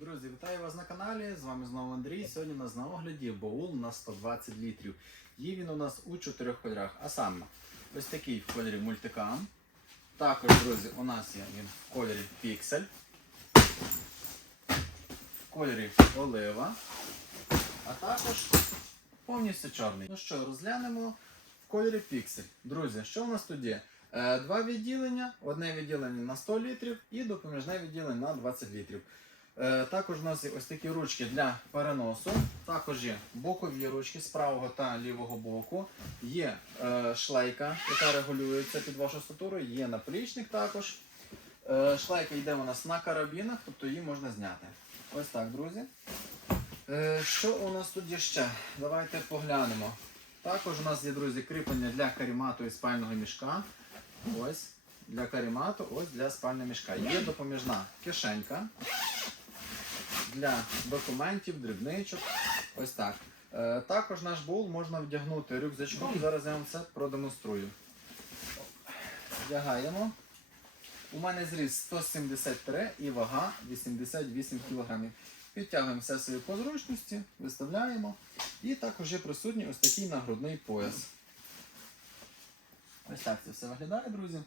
Друзі, вітаю вас на каналі. З вами знову Андрій. Сьогодні у нас на огляді баул на 120 літрів. Є він у нас у чотирьох кольорах. А саме ось такий в кольорі мультикам. Також, друзі, у нас є він в кольорі піксель, в кольорі олива, а також повністю чорний. Ну що, розглянемо в кольорі піксель. Друзі, що у нас тут є? Е, Два відділення, одне відділення на 100 літрів і допоміжне відділення на 20 літрів. Е, Також у нас є ось такі ручки для переносу. Також є бокові ручки з правого та лівого боку. Є е, шлейка, яка регулюється під вашу статуру. Є наплічник також. Е, шлейка йде у нас на карабінах, тобто її можна зняти. Ось так, друзі. Що у нас тут є ще? Давайте поглянемо. Також у нас є, друзі, кріплення для карімату і спального мішка. Ось. Для карімату, ось для спального мішка. Є допоміжна кишенька для документів, дрібничок. Ось так. Е, також наш боул можна вдягнути рюкзачком. Зараз я вам це продемонструю. Вдягаємо. У мене зріс 173 і вага 88 кг. Підтягуємо все свої по зручності, виставляємо. І також є присутній ось такий нагрудний пояс. Ось так це все виглядає, друзі.